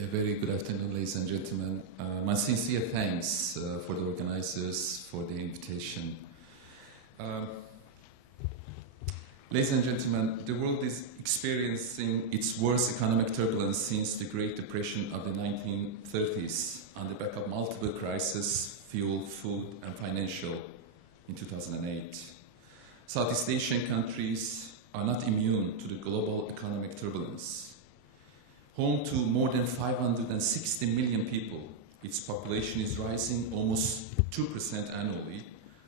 A very good afternoon, ladies and gentlemen. My sincere thanks for the organizers for the invitation. Ladies and gentlemen, the world is experiencing its worst economic turbulence since the Great Depression of the 1930s on the back of multiple crises, fuel, food, and financial in 2008. Southeast Asian countries are not immune to the global economic turbulence. Home to more than 560 million people, its population is rising almost 2% annually,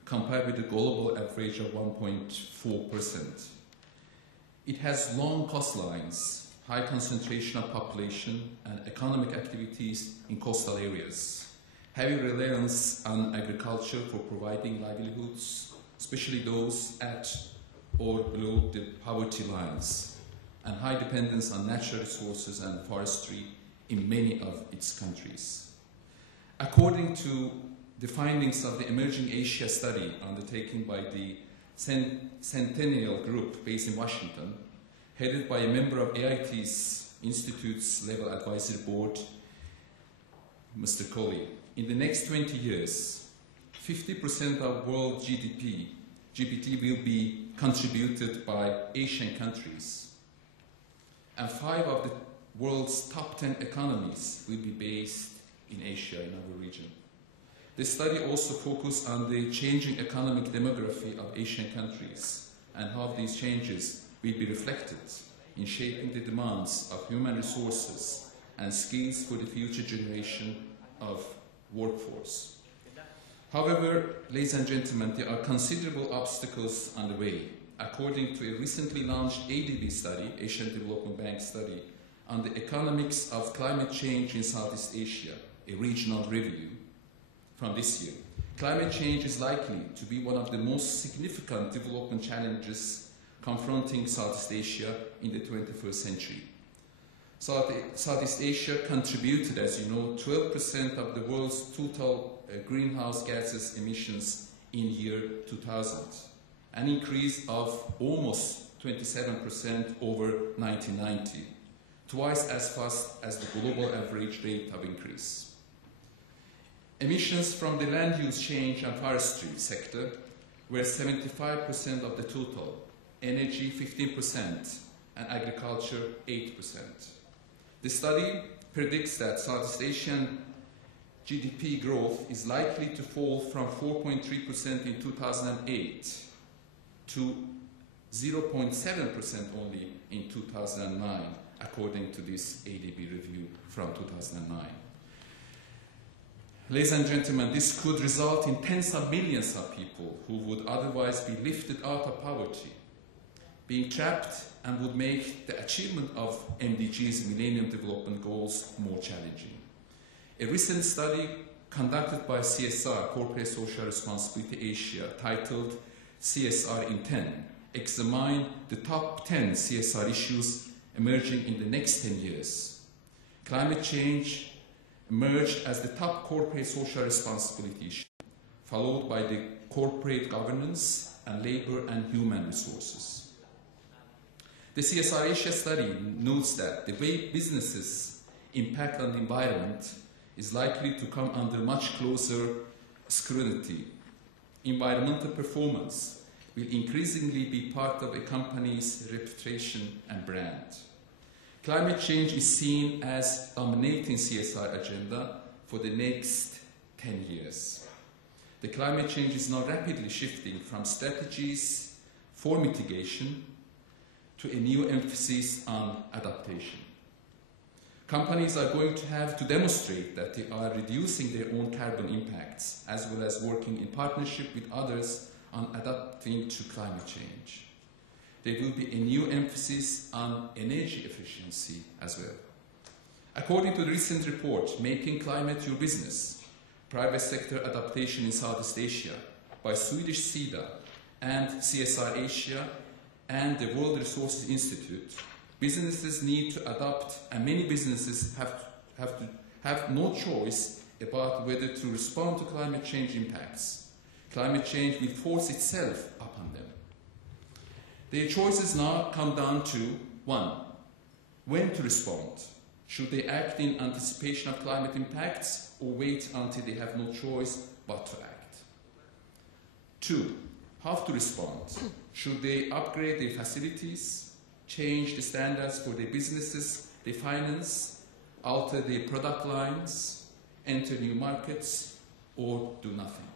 compared with the global average of 1.4%. It has long coastlines, high concentration of population and economic activities in coastal areas, heavy reliance on agriculture for providing livelihoods, especially those at or below the poverty lines, and high dependence on natural resources and forestry in many of its countries. According to the findings of the Emerging Asia study undertaken by the Centennial Group based in Washington, headed by a member of AIT's Institute's Level Advisory Board, Mr. Colley, in the next 20 years, 50% of world GDP will be contributed by Asian countries, and 5 of the world's top 10 economies will be based in Asia, in our region. The study also focused on the changing economic demography of Asian countries and how these changes will be reflected in shaping the demands of human resources and skills for the future generation of workforce. However, ladies and gentlemen, there are considerable obstacles on the way. According to a recently launched ADB study, Asian Development Bank study, on the economics of climate change in Southeast Asia, a regional review from this year, climate change is likely to be one of the most significant development challenges confronting Southeast Asia in the 21st century. Southeast Asia contributed, as you know, 12% of the world's total greenhouse gases emissions in year 2000. An increase of almost 27% over 1990, twice as fast as the global average rate of increase. Emissions from the land use change and forestry sector were 75% of the total, energy 15%, and agriculture 8%. The study predicts that Southeast Asian GDP growth is likely to fall from 4.3% in 2008 to 0.7% only in 2009, according to this ADB review from 2009. Ladies and gentlemen, this could result in tens of millions of people who would otherwise be lifted out of poverty, being trapped, and would make the achievement of MDG's Millennium Development Goals more challenging. A recent study conducted by CSR, Corporate Social Responsibility Asia, titled CSR in 10, examined the top 10 CSR issues emerging in the next 10 years. Climate change emerged as the top corporate social responsibility issue, followed by the corporate governance and labor and human resources. The CSR Asia study notes that the way businesses impact on the environment is likely to come under much closer scrutiny. Environmental performance will increasingly be part of a company's reputation and brand. Climate change is seen as dominating CSR agenda for the next 10 years. The climate change is now rapidly shifting from strategies for mitigation to a new emphasis on adaptation. Companies are going to have to demonstrate that they are reducing their own carbon impacts, as well as working in partnership with others on adapting to climate change. There will be a new emphasis on energy efficiency as well. According to the recent report, Making Climate Your Business, Private Sector Adaptation in Southeast Asia, by Swedish SIDA and CSR Asia and the World Resources Institute, businesses need to adapt, and many businesses have no choice about whether to respond to climate change impacts. Climate change will force itself upon them. Their choices now come down to 1. When to respond. Should they act in anticipation of climate impacts or wait until they have no choice but to act? 2. How to respond? Should they upgrade their facilities, change the standards for their businesses, their finance, alter their product lines, enter new markets, or do nothing?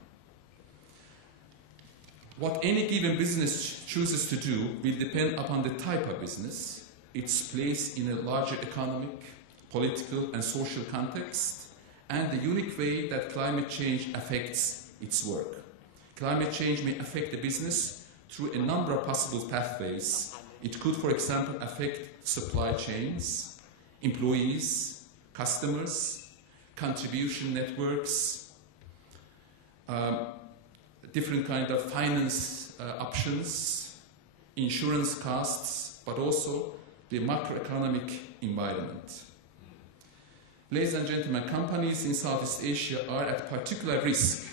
What any given business chooses to do will depend upon the type of business, its place in a larger economic, political, and social context, and the unique way that climate change affects its work. Climate change may affect the business through a number of possible pathways. It could, for example, affect supply chains, employees, customers, contribution networks, different kind of finance options, insurance costs, but also the macroeconomic environment. Ladies and gentlemen, companies in Southeast Asia are at particular risk,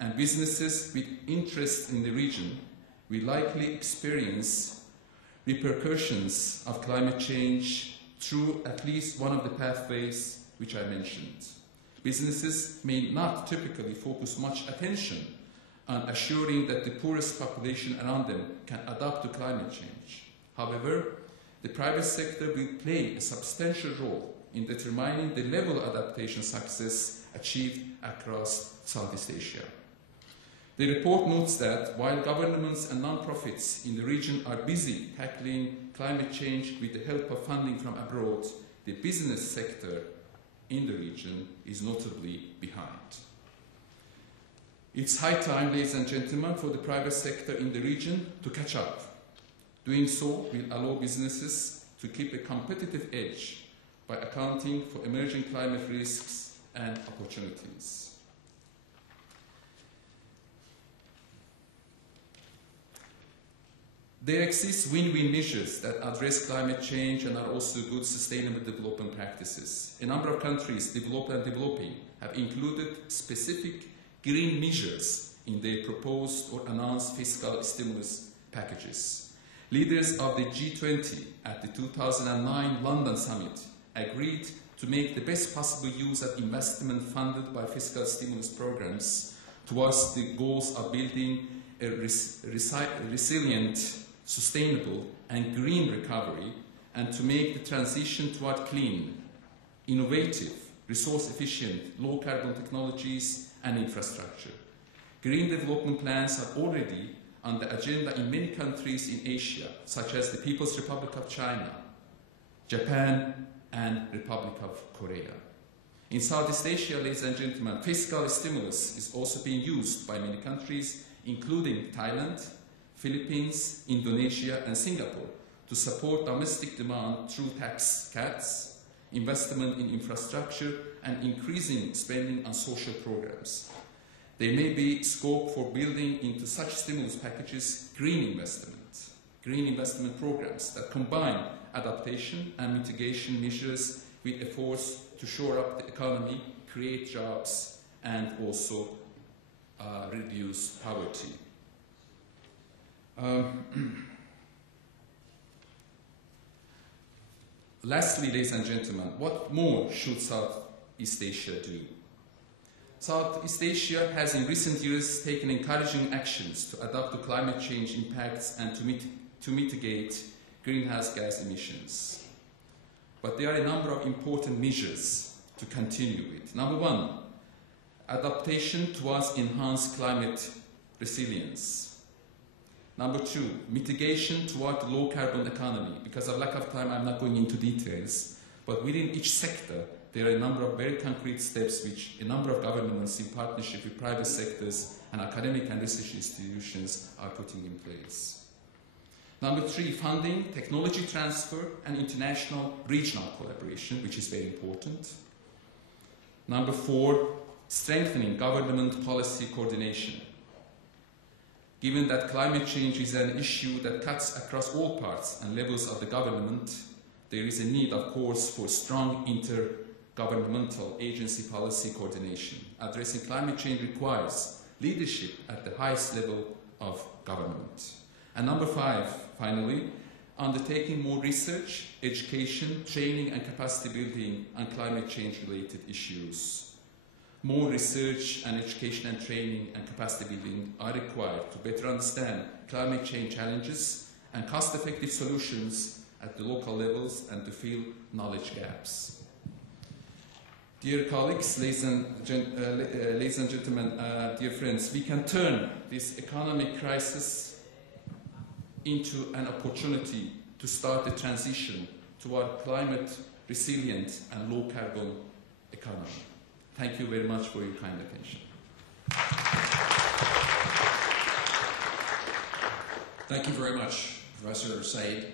and businesses with interest in the region will likely experience repercussions of climate change through at least one of the pathways which I mentioned. Businesses may not typically focus much attention on assuring that the poorest population around them can adapt to climate change. However, the private sector will play a substantial role in determining the level of adaptation success achieved across Southeast Asia. The report notes that while governments and non-profits in the region are busy tackling climate change with the help of funding from abroad, the business sector in the region is notably behind. It's high time, ladies and gentlemen, for the private sector in the region to catch up. Doing so will allow businesses to keep a competitive edge by accounting for emerging climate risks and opportunities. There exist win-win measures that address climate change and are also good sustainable development practices. A number of countries, developed and developing, have included specific green measures in their proposed or announced fiscal stimulus packages. Leaders of the G20 at the 2009 London summit agreed to make the best possible use of investment funded by fiscal stimulus programs towards the goals of building a resilient, sustainable and green recovery, and to make the transition toward clean, innovative, resource-efficient, low-carbon technologies and infrastructure. Green development plans are already on the agenda in many countries in Asia, such as the People's Republic of China, Japan, and Republic of Korea. In Southeast Asia, ladies and gentlemen, fiscal stimulus is also being used by many countries, including Thailand, Philippines, Indonesia, and Singapore, to support domestic demand through tax cuts, investment in infrastructure, and increasing spending on social programs. There may be scope for building into such stimulus packages green investment programs that combine adaptation and mitigation measures with efforts to shore up the economy, create jobs, and also reduce poverty. Lastly, ladies and gentlemen, what more should Southeast Asia do? Southeast Asia has in recent years taken encouraging actions to adapt to climate change impacts and to mitigate greenhouse gas emissions. But there are a number of important measures to continue with. Number one, adaptation towards enhanced climate resilience. Number two, mitigation toward the low-carbon economy. Because of lack of time, I'm not going into details. But within each sector, there are a number of very concrete steps which a number of governments in partnership with private sectors and academic and research institutions are putting in place. Number three, funding, technology transfer, and international regional collaboration, which is very important. Number four, strengthening government policy coordination. Given that climate change is an issue that cuts across all parts and levels of the government, there is a need, of course, for strong intergovernmental agency policy coordination. Addressing climate change requires leadership at the highest level of government. And number five, finally, undertaking more research, education, training and capacity building on climate change related issues. More research and education and training and capacity building are required to better understand climate change challenges and cost-effective solutions at the local levels and to fill knowledge gaps. Dear colleagues, ladies and gentlemen, dear friends, we can turn this economic crisis into an opportunity to start the transition toward climate resilient and low carbon economy. Thank you very much for your kind attention. Thank you very much, Professor Said.